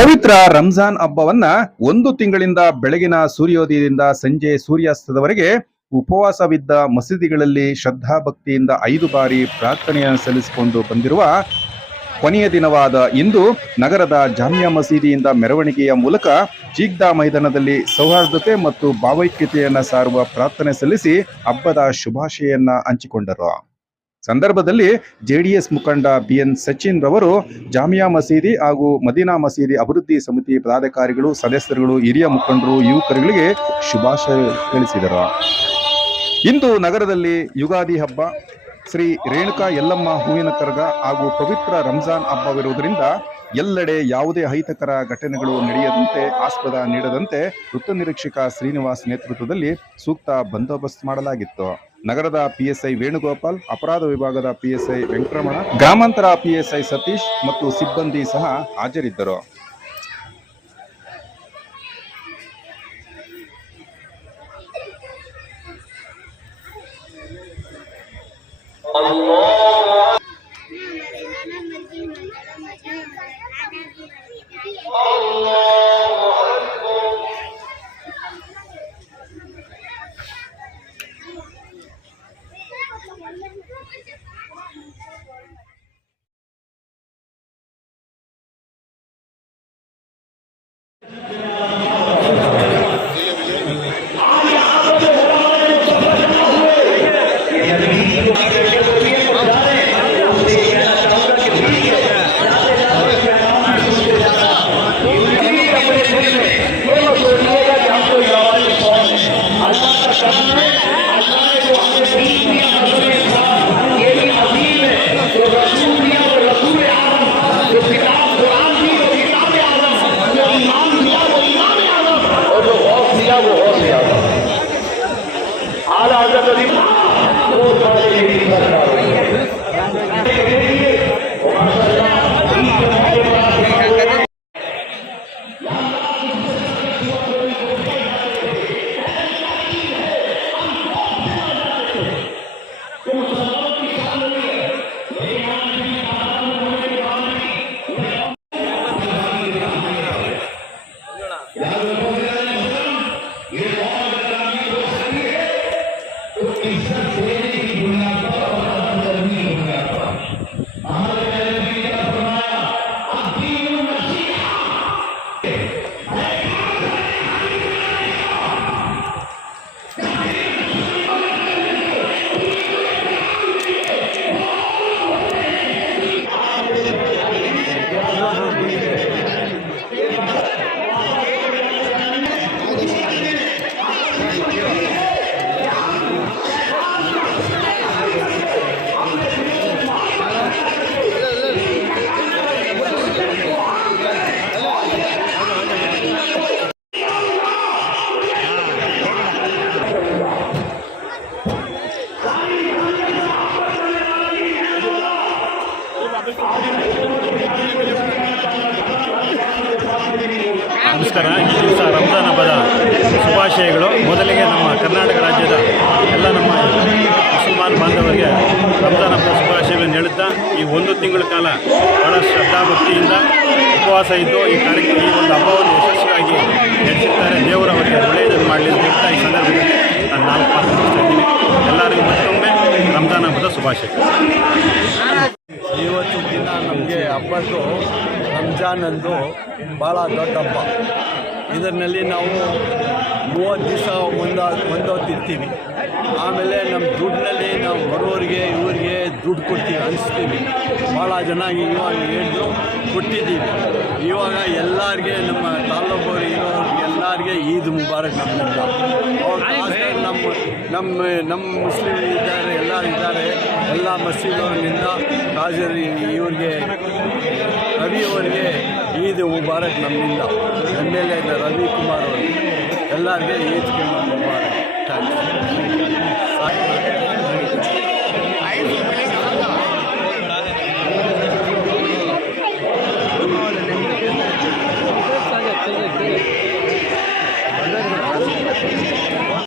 ಪವಿತ್ರ ರಂಜಾನ್ ಹಬ್ಬವನ್ನ ಒಂದು ತಿಂಗಳಿಂದ ಬೆಳಗಿನ ಸೂರ್ಯೋದಯದಿಂದ ಸಂಜೆ ಸೂರ್ಯಾಸ್ತದವರೆಗೆ ಉಪವಾಸವಿದ್ದ ಮಸೀದಿಗಳಲ್ಲಿ ಶ್ರದ್ಧಾಭಕ್ತಿಯಿಂದ 5 ಬಾರಿ ಪ್ರಾರ್ಥನೆಯನ್ನು ಸಲ್ಲಿಸಿಕೊಂಡು ಬಂದಿರುವ ಕೊನೆಯ ದಿನವಾದ ಇಂದು ನಗರದ ಜಾಮಿಯಾ ಮಸೀದಿಯಿಂದ ಮೆರವಣಿಗೆಯ ಮೂಲಕ ಜೀಗ್ದಾ ಮೈದಾನದಲ್ಲಿ ಸೌಹಾರ್ದತೆ ಮತ್ತು ಭಾವೈಕ್ಯತೆಯನ್ನು ಸಾರುವ ಪ್ರಾರ್ಥನೆ ಸಲ್ಲಿಸಿ ಹಬ್ಬದ ಶುಭಾಶಯನ್ನ ಹಂಚಿಕೊಂಡರು. ಸಂದರ್ಭದಲ್ಲಿ ಜೆಡಿಎಸ್ ಮುಖಂಡ ಬಿಎನ್ ಸಚಿನ್ ರವರು ಜಾಮಿಯಾ ಮಸೀದಿ ಹಾಗೂ ಮದೀನಾ ಮಸೀದಿ ಅಭಿವೃದ್ಧಿ ಸಮಿತಿ ಪದಾಧಿಕಾರಿಗಳು, ಸದಸ್ಯರುಗಳು, ಹಿರಿಯ ಮುಖಂಡರು, ಯುವಕರುಗಳಿಗೆ ಶುಭಾಶಯ ತಿಳಿಸಿದರು. ಇಂದು ನಗರದಲ್ಲಿ ಯುಗಾದಿ ಹಬ್ಬ, ಶ್ರೀ ರೇಣುಕಾ ಯಲ್ಲಮ್ಮ ಹೂವಿನ ಕರಗ ಹಾಗೂ ಪವಿತ್ರ ರಂಜಾನ್ ಹಬ್ಬವಿರುವುದರಿಂದ ಎಲ್ಲೆಡೆ ಯಾವುದೇ ಅಹಿತಕರ ಘಟನೆಗಳು ನಡೆಯದಂತೆ ಆಸ್ಪದ ನೀಡದಂತೆ ವೃತ್ತ ನಿರೀಕ್ಷಕ ಶ್ರೀನಿವಾಸ್ ನೇತೃತ್ವದಲ್ಲಿ ಸೂಕ್ತ ಬಂದೋಬಸ್ತ್ ಮಾಡಲಾಗಿತ್ತು. ನಗರದ ಪಿಎಸ್ಐ ವೇಣುಗೋಪಾಲ್, ಅಪರಾಧ ವಿಭಾಗದ ಪಿಎಸ್ಐ ವೆಂಕಟರಮಣ, ಗ್ರಾಮಾಂತರ ಪಿಎಸ್ಐ ಸತೀಶ್ ಮತ್ತು ಸಿಬ್ಬಂದಿ ಸಹ ಹಾಜರಿದ್ದರು. ನಮಸ್ಕಾರ. ಈ ದಿವಸ ರಂಜಾನ್ ಹಬ್ಬದ ಶುಭಾಶಯಗಳು. ಮೊದಲಿಗೆ ನಮ್ಮ ಕರ್ನಾಟಕ ರಾಜ್ಯದ ಎಲ್ಲ ನಮ್ಮ ಮುಸಲ್ಮಾನ್ ಬಾಂಧವರಿಗೆ ರಂಜಾನ್ ಹಬ್ಬದ ಶುಭಾಶಯಗಳನ್ನು ಹೇಳುತ್ತಾ, ಈ ಒಂದು ತಿಂಗಳ ಕಾಲ ಬಹಳ ಶ್ರದ್ಧಾಭಕ್ತಿಯಿಂದ ಉಪವಾಸ ಇದ್ದು ಈ ಒಂದು ಹಬ್ಬವನ್ನು ಯಶಸ್ವಿಯಾಗಿ ನಡೆಸಿರ್ತಾರೆ. ದೇವರು ಅವರಿಗೆ ಒಳ್ಳೆಯದನ್ನು ಮಾಡಲಿ ಅಂತ ಹೇಳ್ತಾ ಈ ಸಂದರ್ಭದಲ್ಲಿ ನಾನು 4 ಮಾತು ಮುಗಿಸ್ತಾ ಇದ್ದೀನಿ. ಎಲ್ಲರಿಗೂ ಮತ್ತೊಮ್ಮೆ ರಂಜಾನ್ ಹಬ್ಬದ ಶುಭಾಶಯಗಳು. ಇವತ್ತು ದಿನ ನಮಗೆ ಹಬ್ಬದ್ದು ರಂಜಾನ್ ಅಂದು ಭಾಳ ದೊಡ್ಡ ಹಬ್ಬ. ಇದರಲ್ಲಿ ನಾವು 30 ದಿವಸ ಒಂದೊತ್ತಿರ್ತೀವಿ. ಆಮೇಲೆ ನಮ್ಮ ದುಡ್ಡಿನಲ್ಲಿ ನಾವು ಬರೋರಿಗೆ ಇವರಿಗೆ ದುಡ್ಡು ಕೊಡ್ತೀವಿ, ಅನಿಸ್ತೀವಿ. ಭಾಳ ಜನ ಇವಾಗ ಹೇಳಿದ್ರು ಕೊಟ್ಟಿದ್ದೀವಿ. ಇವಾಗ ಎಲ್ಲರಿಗೆ ನಮ್ಮ ತಾಲ್ಲೂಕವ್ರು ಇರೋರಿಗೆ ಎಲ್ಲರಿಗೆ ಈದ್ ಮುಬಾರಕ್ ನಮ್ಮಿಂದ. ನಮ್ಮ ಮುಸ್ಲಿಮ್ ಇದ್ದಾರೆ, ಎಲ್ಲರೂ ಇದ್ದಾರೆ. ಎಲ್ಲ ಮಸೀದಿಯವರಿಂದ ಹಾಜರ್ ಇವ್ರಿಗೆ ರವಿ ಅವರಿಗೆ ಈದ್ ಮುಬಾರಕ್ ನಮ್ಮಿಂದ. MLA ರವಿ ಕುಮಾರ್ ಅವರಿಗೆ ಎಲ್ಲರಿಗೆ ಈದ್ ಮುಬಾರಕ್.